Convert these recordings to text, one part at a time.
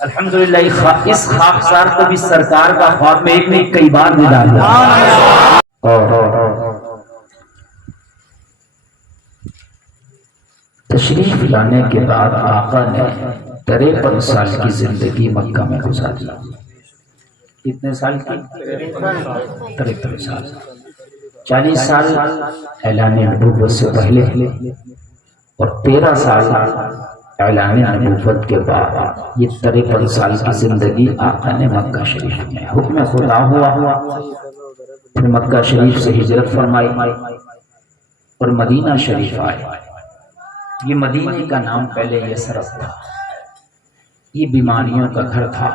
الحمدللہ اس خاکسار کو بھی سرکار کا خواب میں ایک نہیں کئی بار ندا دیا. تشریف لانے کے بعد آقا نے 53 سال کی زندگی مکہ میں گزاری. کتنے سال کی؟ 53 سال. 40 سال اعلان نبوت سے پہلے اور 13 سال اعلان نبوت کے بعد. یہ 53 سال کی زندگی آقا نے مکہ شریف میں حکم خدا ہوا. پھر مکہ شریف سے ہجرت فرمائی اور مدینہ شریف آئے. یہ مدینے کا نام پہلے یثرب تھا. یہ بیماریوں کا گھر تھا.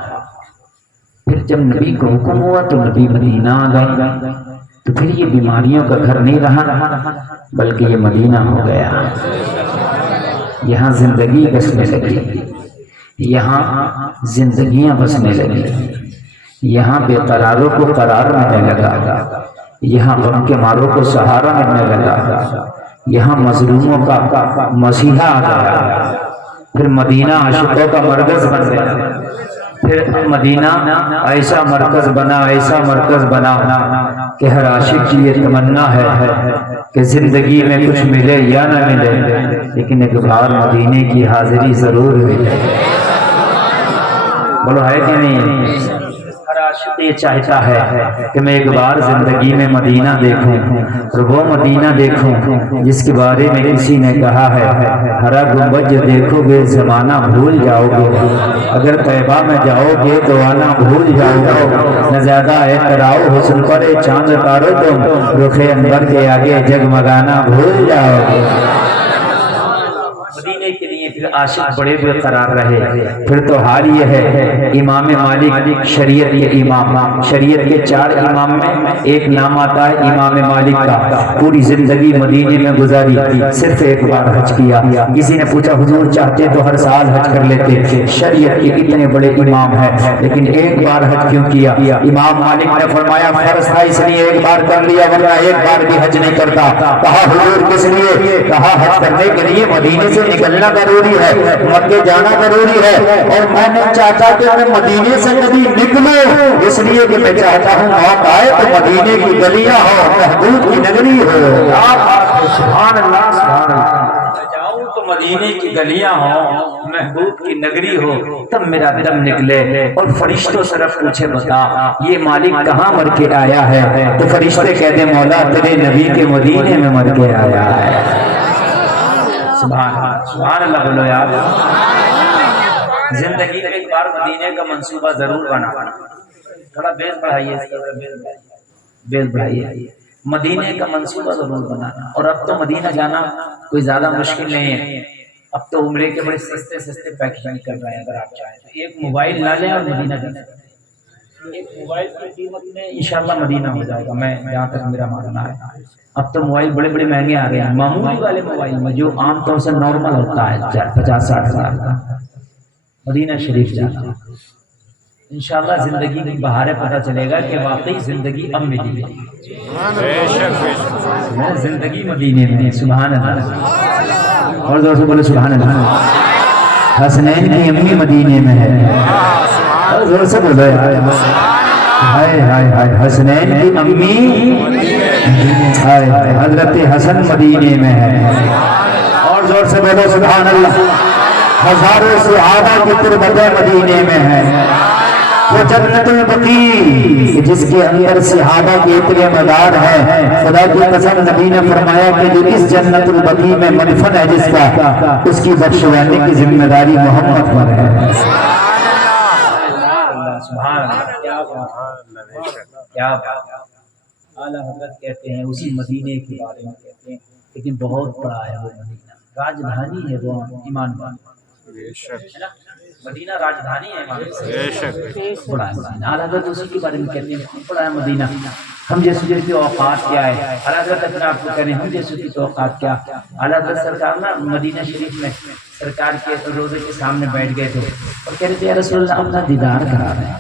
پھر جب نبی کو حکم ہوا تو نبی مدینہ آ گئے تو پھر یہ بیماریوں کا گھر نہیں رہا بلکہ یہ مدینہ ہو گیا. یہاں زندگی بسنے لگی, یہاں زندگیاں بسنے لگی, یہاں بے قراروں کو قرار ملنے لگا, یہاں غم کے ماروں کو سہارا ملنے لگا, یہاں مظلوموں کا مسیحا آ گیا. پھر مدینہ عاشقوں کا مرکز بن گیا. پھر مدینہ ایسا مرکز بنا کہ ہر عاشق کی یہ تمنا ہے کہ زندگی میں کچھ ملے یا نہ ملے لیکن ایک بار مدینے کی حاضری ضرور ملے. بولو ہے کہ نہیں؟ ہر عاشق یہ چاہتا ہے کہ میں ایک بار زندگی میں مدینہ دیکھوں اور وہ مدینہ دیکھوں جس کے بارے میں کسی نے کہا ہے ہرا گنبد جو دیکھو گے زمانہ بھول جاؤ گے, اگر طیبہ میں جاؤ گے تو آنا بھول جاؤ گے. نہ زیادہ اعتراؤ حسن پر چاند تارو تم رخ انور کے آگے جگمگانا بھول جاؤ گے. مدینے کے لیے پھر عاشق بڑے بے قرار رہے. پھر تو حال یہ ہے امام مالک شریعت کے امام, شریعت کے 4 امام میں ایک نام آتا ہے امام مالک کا. پوری زندگی مدینے میں گزاری, صرف ایک بار حج کیا. کسی نے پوچھا حضور چاہتے تو ہر سال حج کر لیتے, شریعت کے اتنے بڑے امام ہیں لیکن ایک بار حج کیوں کیا؟ امام مالک نے فرمایا فرض تھا اس لیے ایک بار کر لیا ورنہ ایک بار بھی حج نہیں کرتا. کہا حضور کس لیے؟ کہا حج کرنے کے لیے مدینے سے نکلنا ضروری ہے, مکے جانا ضروری ہے اور میں نہیں چاہتا کہ میں مدینے سے کبھی نکلوں, اس لیے کہ میں چاہتا ہوں موت آئے تو مدینے کی گلیاں ہو, محبوب کی نگری ہو. سبحان اللہ سبحان اللہ. جاؤں تو مدینے کی گلیاں ہوں, محبوب کی نگری ہو, تب میرا دم نکلے. اور فرشتوں سے رب پوچھے بتا یہ مالک کہاں مر کے آیا ہے؟ تو فرشتے کہتے مولا تیرے نبی کے مدینے میں مر کے آیا ہے. سبحان اللہ بولو یار. زندگی میں ایک بار مدینے کا منصوبہ ضرور بنانا. تھوڑا بیس بڑھائیے, بیس بڑھائیے. مدینے کا منصوبہ ضرور بنانا. اور اب تو مدینہ جانا کوئی زیادہ مشکل نہیں ہے. اب تو عمرے کے بڑے سستے پیکیجنگ کر رہے ہیں. اگر آپ چاہیں تو ایک موبائل لا لیں اور مدینہ جا سکتے ہیں. ایک موبائل کی قیمت میں انشاءاللہ مدینہ ہو جائے گا, میں جہاں تک میرا ماننا ہے. اب تو موبائل بڑے بڑے مہنگے آ گئے ہیں. معمولی والے موبائل میں جو عام طور سے نارمل ہوتا ہے 50-60 ہزار کا, مدینہ شریف جانا انشاءاللہ زندگی کی بہاریں پتہ چلے گا کہ واقعی زندگی اب ملی ہے. زندگی مدینے میں. سبحان اللہ. اور زور سے بولے سبحان اللہ. حسنین کی امی مدینے میں ہے. اور زور سے بولے ہائے ہائے ہائے. حسنین کی امی حضرت حسن مدینے میں ہے. اور زور سے بولو سبحان اللہ. ہزاروں صحابہ کی تربتیں مدینے میں ہے. وہ جنت البقیع جس کے اندر صحابہ کے اتنے مدار ہیں, خدا کی قسم نبی نے فرمایا کہ جو اس جنت البقیع میں مدفن ہے جس کا, اس کی بخشوانے کی ذمہ داری محمد پر ہے. سبحان اللہ. کیا اعلیٰ حضرت کہتے ہیں اسی مدینے کے بارے میں کہتے ہیں, لیکن بہت بڑا ہے وہ مدینہ, راجدھانی ہے وہ ایمان والا. مدینہ راجدھانی ہے بڑا ہے مدینہ. اعلیٰ حضرت اسی کے بارے میں کہتے ہیں بڑا ہے مدینہ. ہم جیسے کی اوقات کیا ہے, اعلیٰ حضرت اپنے آپ کو کہہ رہے ہیں ہم جیسے کی اوقات کیا. اعلیٰ حضرت سرکار نا مدینہ شریف میں سرکار کے روزے کے سامنے بیٹھ گئے تھے اور کہہ رہے تھے یا رسول اللہ اپنا دیدار کرا رہے ہیں.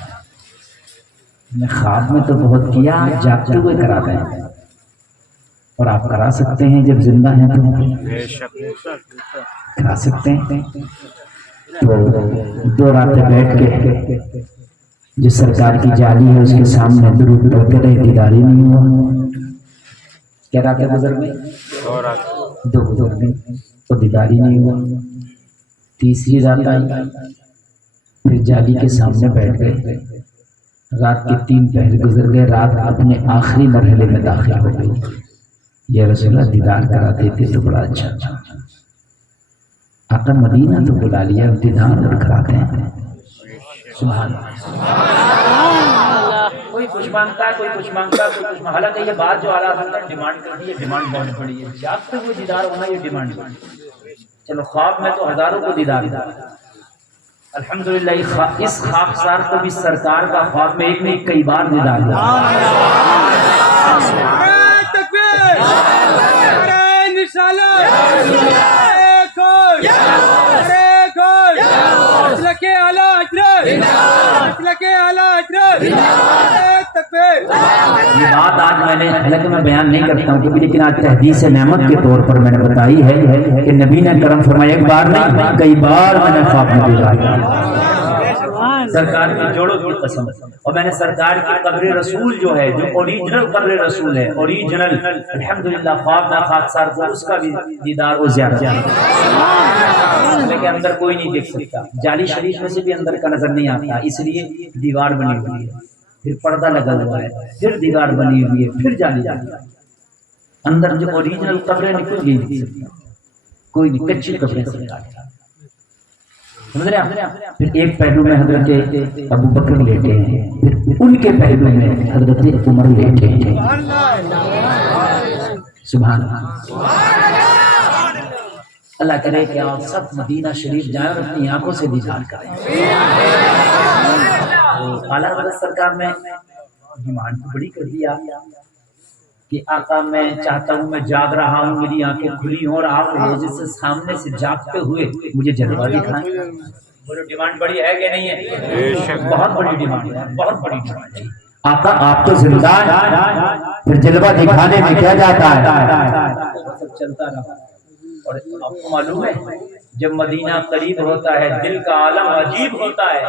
میں خواب میں تو بہت کیا, جاگتے ہوئے کرا رہے ہیں, اور آپ کرا سکتے ہیں جب زندہ ہیں تو کرا سکتے ہیں. تو 2 راتیں بیٹھ کے جو سرکار کی جالی ہے اس کے سامنے درود پڑھتے رہے، دیداری نہیں ہوا۔ کیا راتیں گزر گئی؟ 2 گزر گئی، تو دیداری نہیں ہوا۔ تیسری رات آئی، پھر جالی کے سامنے بیٹھ گئے، رات کے 3 پہر گزر گئے، رات اپنے آخری مرحلے میں داخل ہو گئی۔ یا رسول اللہ دیدار کرا دیتے تو بڑا اچھا تھا۔ آقا مدینہ تو بلا لیا، دیدار اور کراتے ہیں۔ سبحان اللہ۔ کوئی کچھ مانگتا ہے، کوئی کچھ مانگتا ہے، کوئی کچھ مانگتا ہے۔ حالانکہ یہ بات جو اعلیٰ حضرت نے ڈیمانڈ کر دی ہے، ڈیمانڈ بہت بڑی ہے، جاگتے ہوئے دیدار ہونا یہ ڈیمانڈ ہے۔ چلو خواب میں تو ہزاروں کو دیدار ہے، الحمدللہ اس خاکسار کو بھی سرکار کا خواب میں ایک نہیں کئی بار دیدار ہے۔ یہ بات آج میں نے حالانکہ میں بیان نہیں کرتا ہوں کبھی، لیکن آج تحدیث نعمت کے طور پر میں نے بتائی ہے کہ نبی نے کرم فرمایا ایک بار نہیں کئی بار میں نے خواب میں دیدار کیا سرکار کی جوڑوں کی قسم۔ اور میں نے سرکار کی قبر رسول جو ہے، جو اوریجنل قبر رسول ہے، اوریجنل، الحمدللہ خواب میں خاکسار کو اس کا بھی دیدار و زیارت لیکن اندر کوئی نہیں دیکھ سکتا، جالی شریف میں سے بھی اندر کا نظر نہیں آتا، اس لیے دیوار بنی ہوئی ہے، پھر پردہ لگا ہوا ہے، پھر دیوار بنی ہوئی ہے، پھر جالی جالی اندر جو اوریجنل قبریں نکل گئی کوئی نہیں، کچی قبریں سرکار کی۔ پھر ایک پہلو میں حضرت ابو بکر لیٹے ہیں، پھر ان کے پہلو میں حضرت عمر لیٹے ہیں۔ سبحان اللہ کرے کہ آپ سب مدینہ شریف جائیں اور اپنی آنکھوں سے دیدار کریں۔ اعلیٰ حضرت سرکار نے ڈیمانڈ بڑی کر دیا کہ آقا میں چاہتا ہوں میں جاگ رہا ہوں، میری آنکھیں کھلی ہوں اور آپ روزے سے سامنے سے جاگتے ہوئے مجھے جلوہ دکھائیں۔ بولو ڈیمانڈ بڑی ہے کہ نہیں ہے؟ بہت بڑی ڈیمانڈ ہے، بہت بڑی ڈیمانڈ ہے۔ آقا آپ تو زندہ ہیں، پھر جلوہ دکھانے میں کیا جاتا ہے؟ سب چلتا رہا۔ اور آپ کو معلوم ہے جب مدینہ قریب ہوتا ہے دل کا عالم عجیب ہوتا ہے،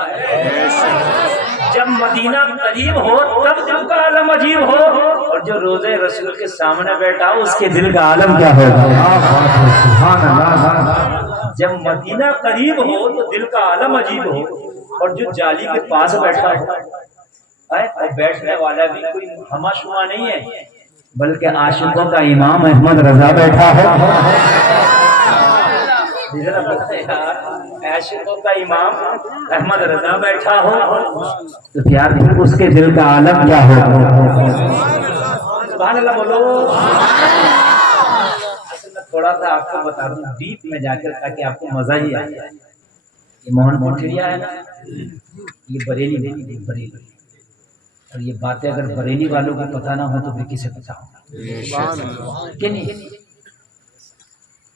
جب مدینہ قریب ہو تب دل کا عالم عجیب ہو، اور جو روزے رسول کے سامنے بیٹھا ہو اس کے دل کا عالم کیا ہوگا؟ جب مدینہ قریب ہو تو دل کا عالم عجیب ہو، اور جو جالی کے پاس بیٹھا ہو، اور بیٹھنے والا بھی کوئی ہما شما نہیں ہے بلکہ عاشقوں کا امام احمد رضا بیٹھا ہے، عاشقوں کا امام احمد رضا بیٹھا ہو تو پھر اس کے دل کا عالم کیا ہو؟ سبحان اللہ بولو۔ اصل میں تھوڑا سا آپ کو بتا دوں ڈیپ میں جا کر تاکہ آپ کو مزہ ہی آ جائے۔ یہ موہن کوٹھریا ہے نا، یہ بریلی نہیں، بریلی، اور یہ باتیں اگر بریلی والوں کو پتہ نہ ہو تو پھر کسے پتہ ہو کہ نہیں؟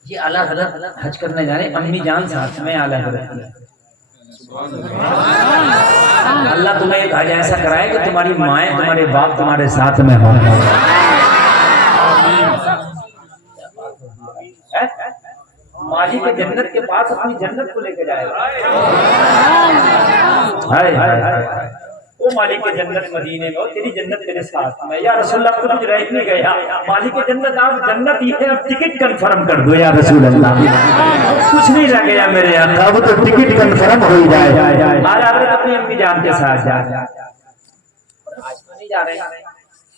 یہ اعلیٰ حضرت حج کرنے جا رہے ہیں، امی جان ساتھ میں اعلیٰ حضرت کی۔ اللہ تمہیں ایک حج ایسا کرائے کہ تمہاری مائیں تمہارے باپ تمہارے ساتھ میں ہوں۔ مالک جنت کے پاس اپنی جنت کو لے کے جائے گا۔ وہ مالک جنت مدینے میں ہو، تیری جنت تیرے ساتھ میں۔ یا رسول اللہ کچھ رہ نہیں گیا، مالک جنت آپ جنت یہ ہے، اب ٹکٹ کنفرم کر دو یا رسول اللہ، کچھ نہیں رہ گیا میرے آقا، اب تو ٹکٹ کنفرم ہو جائے۔ آج حضرت اپنی امی جان کے ساتھ جا رہے ہیں، آج تو نہیں جا رہے ہیں،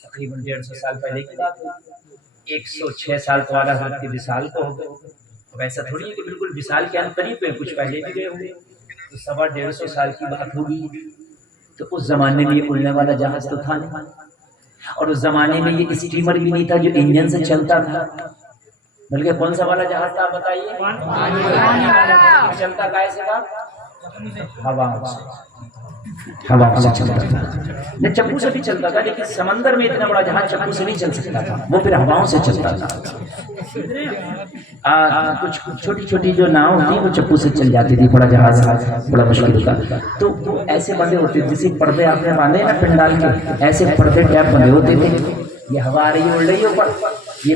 تقریباً 150 سال پہلے کی بات ہے، 106 سال تو اعلیٰ حضرت کی وصال کو ہو گئے۔ ویسا تھوڑی ہے کہ بالکل وصال کے قریب ہے، کچھ پہلے بھی گئے ہوئے، تو 150 سال کی بات ہوگی۔ تو اس زمانے میں یہ اڑنے والا جہاز تو تھا نہیں، اور اس زمانے میں یہ اسٹیمر بھی نہیں تھا جو انجن سے چلتا تھا، بلکہ کون سا والا جہاز تھا بتائیے؟ چلتا کیسے تھا؟ ہواؤں سے چلتا تھا، نہیں چپو سے بھی چلتا تھا، لیکن سمندر میں اتنا بڑا جہاز چپو سے نہیں چل سکتا تھا، وہ پھر ہواؤں سے چلتا تھا۔ کچھ چھوٹی چھوٹی جو ناؤ ہوتی وہ چپو سے چل جاتی تھی، بڑا جہاز بڑا مشکل ہوتا، تو وہ ایسے بندے ہوتے تھے جیسے پردے آپ نے باندھے نا پنڈال کے، ایسے پردے ٹیپ بندے ہوتے تھے، یہ ہوا آ رہی ہے اڑ رہی ہے اوپر، یہ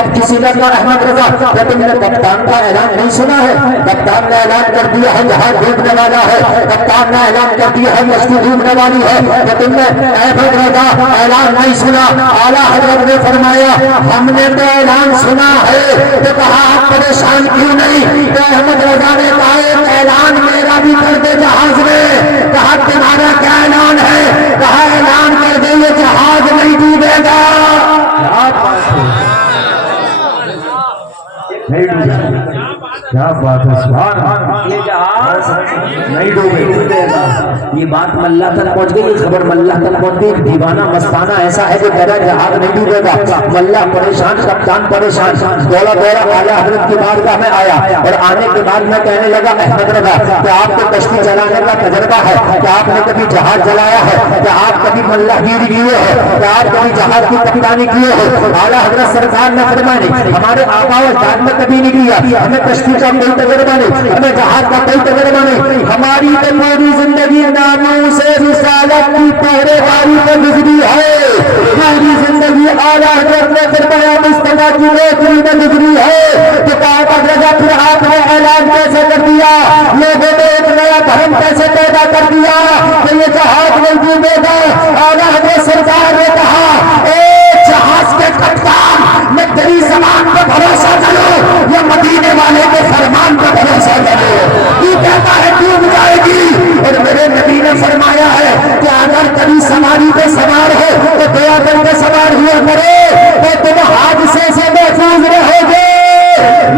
اب کسی نے کہا احمد رضا کیا تم نے کپتان کا اعلان نہیں سنا ہے؟ کپتان نے اعلان کر دیا ہے جہاز ڈوبنے والا ہے. کپتان نے اعلان کر دیا ہے کشتی ڈوبنے والی ہے. کیا تم نے احمد رضا اعلان نہیں سنا؟ اعلیٰ حضرت نے فرمایا ہم نے تو اعلان سنا ہے. تو کہا آپ پریشان کیوں نہیں؟ تو احمد رضا نے کہا ایک اعلان میرا بھی کر دے جہاز میں. کہا تمہارا کیا اعلان ہے؟ کہا اعلان کر دے یہ جہاز نہیں ڈوبے گا. کیا بات ہے سبحان اللہ. یہ جہاز نہیں ڈوبے گا. یہ بات ملا تک پہنچ گئی. یہ خبر ملا تک پہنچ گئی. دیوانہ مستانہ ایسا ہے جو کہہ رہا ہے جہاز نہیں ڈوبے گا. ملا پریشان کپتان پریشان. دوڑا دوڑا اعلیٰ حضرت کی بارگاہ میں آیا اور آنے کے بعد میں کہنے لگا احمد رضا کہ آپ کو کشتی چلانے کا تجربہ ہے؟ کہ آپ نے کبھی جہاز چلایا ہے؟ کہ آپ کبھی ملا گیری کیے ہیں؟ کہ آپ کبھی جہاز کی کپتانی کیے ہیں؟ اعلیٰ حضرت سرکار نے فرمایا ہمارے آبا و اجداد نے کبھی نہیں کیا. ہمیں کشتی کا کوئی تجربہ نہیں, ہمیں جہاز کا کوئی تجربہ نہیں. ہماری تو پوری زندگی ناموں سے رسالت کی پہرے داری میں گزری ہے. پوری زندگی اعلیٰ حضرت نے فرمایا مصطفیٰ کی نوکری میں گزری ہے. تو کہا رضا پھر آپ نے اعلان کیسے کر دیا؟ لوگوں نے ایک نیا دھرم کیسے پیدا کر دیا کہ یہ جہاز نہیں ڈوبے گا؟ اعلیٰ حضرت سرکار نے کہا اے جہاز کے کپتان میں تیری زبان پہ بھروسہ کرو یا مدینے والے کے فرمان پہ بھروسہ کرو؟ تو کہتا ہے ڈوب جائے گی. اور میرے نبی نے فرمایا ہے کہ اگر کبھی سواری پہ سوار ہو تو دعا کر کے سوار ہوا کرو تو تم حادثے سے محفوظ رہو گے.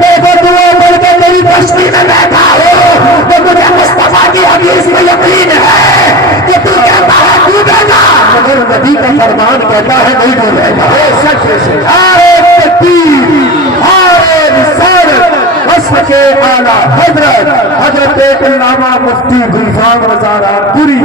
میں تو دعا کر کے میری کشتی میں بیٹھا ہوں تو مجھے مصطفیٰ کی حدیث میں یقین ہے کہ تو کہتا ہے ڈوبے گا مگر نبی کا فرمان کہتا ہے نہیں ڈوبے گا. کے اعلیٰ حضرت حضرت علامہ مفتی گلفام رضا رامپوری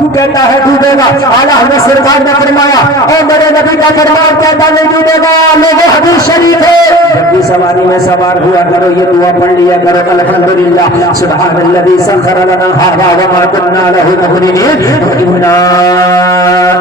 تو کہتا ہے ڈوبے گا. اعلیٰ حضرت سرکار نے فرمایا اور میرے نبی کا فرمان کہتا نہیں ڈوبے گا. لوگوں حدیث شریف ہے جب بھی سواری میں سوار ہوا کرو یہ دعا پڑھ لیا کرو الحمدللہ سبحان الذی سخر لنا ھذا وما كنا له مقرنین وإنا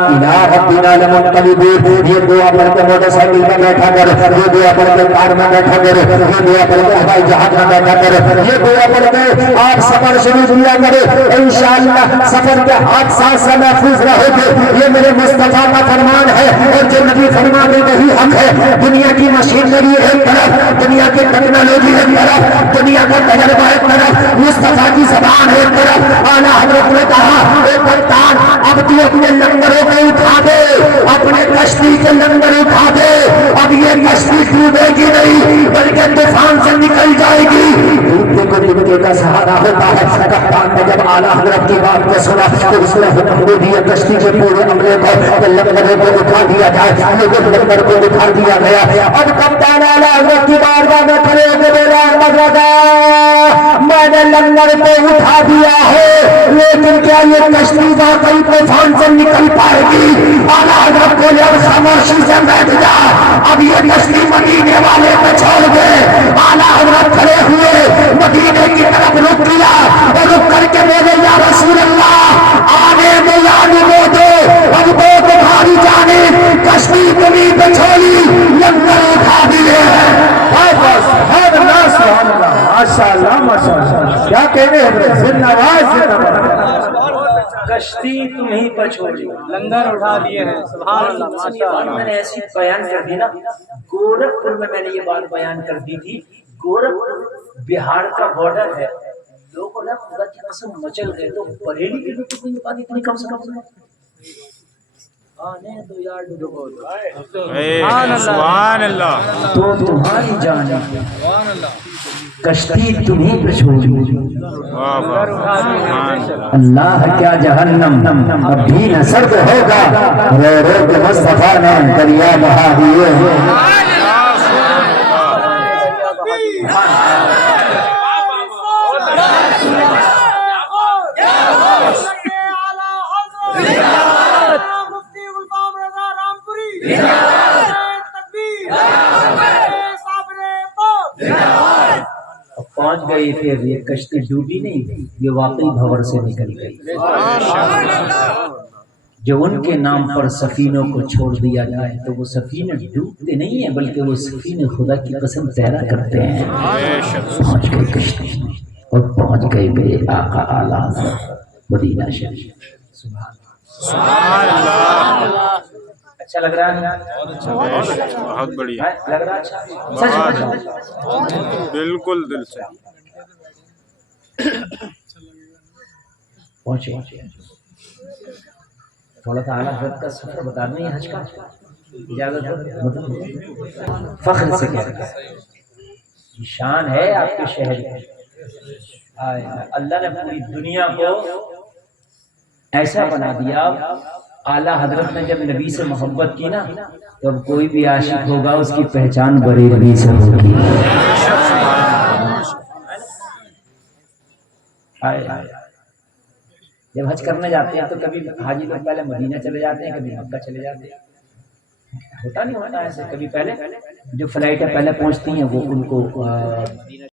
إلی ربنا لمنقلبون. یہ دعا پڑھ کے موٹر سائیکل میں بیٹھا کرو, یہ دعا پڑھ کے کار میں بیٹھا کرو, یہ دعا پڑھ کے ہوائی جہاز میں بیٹھا کرو, یہ دعا پڑھ کے آپ سفر شروع کیا کرو. انشاءاللہ سفر کے حادثات سے محفوظ رہو گے. یہ میرے مصطفیٰ کا فرمان ہے اور جو نبی فرمانے وہی حق ہے. دنیا کی مشینری ایک طرف, دنیا کی ٹیکنالوجی ایک طرف, دنیا کا تجربہ ایک طرف, مصطفیٰ کی زبان ایک طرف. اعلیٰ حضرت نے کہا اے کپتان اب تو اپنے لنگروں کو اٹھا دے, اپنے کشتی کے لنگر اٹھا دے. اب یہ کشتی ڈوبے گی نہیں بلکہ طوفان سے نکل جائے گی. ڈوبنے کو ڈوبنے کا سہارا ہوتا ہے. کپتان نے جب اعلیٰ حضرت کی بات کو سنا تو اس نے حکم دے دیا کشتی کے پورے عملے کو لنگروں کو اٹھا دیا جائے. لیکن لنگر کو اٹھا دیا گیا. اب کپتان اعلیٰ حضرت کی بارگاہ میں کھڑے ہو کے بولا احمد رضا میں نے لنگر کو اٹھا دیا ہے لیکن کیا یہ کشتی واقعی طوفان سے نکل پائے گی؟ اعلیٰ حضرت کو اب خاموشی سے بیٹھ جا, اب یہ کشتی مدینے والے پہ چھوڑ دے. اعلیٰ حضرت کھڑے ہوئے مدینے کی طرف رک کیا اور رک کر کے بولے یا رسول اللہ آنے دو آنے دو, اب وہ تمہاری جانب کشتی تمہیں پہ چھوڑی لنگر اٹھا دیے ہیں. ماشاءاللہ ماشاءاللہ کیا کہنے ہیں زندہ کشتی تمہیں پر چھوڑی لنگر اٹھا دیے ہیں. سبحان اللہ. میں نے ایسی بیان کر دی نا, گورکھپور میں نے یہ بات بیان کر دی تھی. گورکھپور بہار کا بارڈر ہے. لوگوں نے خدا کی قسم مچل گئے تو بریلی کے لوگوں کو یہ بات اتنی کم سے کم آنے دو یار ڈوبو. سبحان اللہ. تو تمہاری جان کشتی تمہیں پہ چھوڑی. اللہ کیا جہنم اب بھی نہ سرد ہوگا, رو رو کے مصطفیٰ نے دریا بہا دیے. پہنچ گئی پھر یہ کشتی ڈوبی نہیں, یہ واقعی بھور سے نکل گئی. جو ان کے نام پر سفینوں کو چھوڑ دیا جائے تو وہ سفینے ڈوبتے نہیں ہیں بلکہ وہ سفینے خدا کی قسم تیرا کرتے ہیں۔ پہنچ گئے کشتی اور پہنچ گئے میرے آقا اعلیٰ حضرت مدینہ شریف۔ سبحان اللہ۔ اچھا لگ رہا ہے؟ بہت بڑھیا، لگ رہا اچھا؟ سچ بالکل دل سے۔ پہنچے تھوڑا سا اعلیٰ حضرت کا سفر بتا دیں یہ حج کا، اجازت ہو؟ فخر سے کہتے ہیں شان ہے آپ کے شہر کی۔ اللہ نے پوری دنیا کو ایسا بنا دیا، اعلیٰ حضرت نے جب نبی سے محبت کی نا تو اب کوئی بھی عاشق ہوگا اس کی پہچان بریلوی سے ہوگی۔ جب حج کرنے جاتے ہیں تو کبھی حاجی لوگ پہلے مدینہ چلے جاتے ہیں، کبھی مکہ چلے جاتے ہیں، ہوتا نہیں ہوتا ایسے، کبھی پہلے جو فلائٹیں پہلے پہنچتی ہیں وہ ان کو